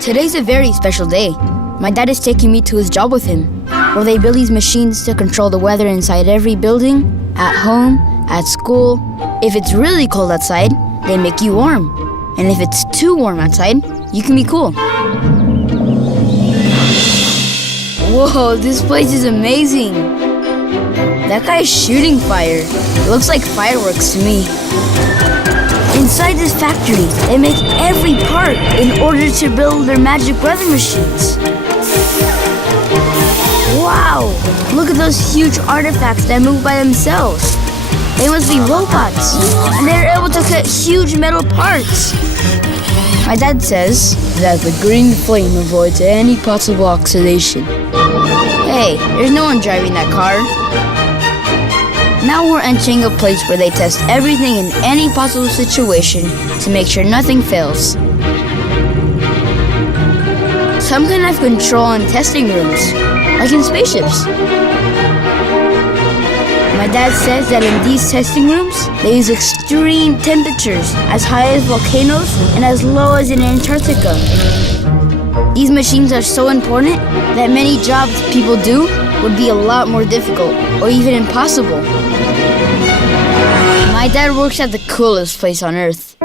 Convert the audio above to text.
Today's a very special day. My dad is taking me to his job with him, where they build these machines to control the weather inside every building, at home, at school. If it's really cold outside, they make you warm. And if it's too warm outside, you can be cool. Whoa, this place is amazing. That guy's shooting fire. It looks like fireworks to me. Inside this factory, they make every part in order to build their magic weather machines. Wow! Look at those huge artifacts that move by themselves. They must be robots, and they're able to cut huge metal parts. My dad says that the green flame avoids any possible oxidation. Hey, there's no one driving that car. Now we're entering a place where they test everything in any possible situation to make sure nothing fails. Some kind of control and testing rooms, like in spaceships. My dad says that in these testing rooms, they use extreme temperatures as high as volcanoes and as low as in Antarctica. These machines are so important that many jobs people do would be a lot more difficult or even impossible. My dad works at the coolest place on Earth.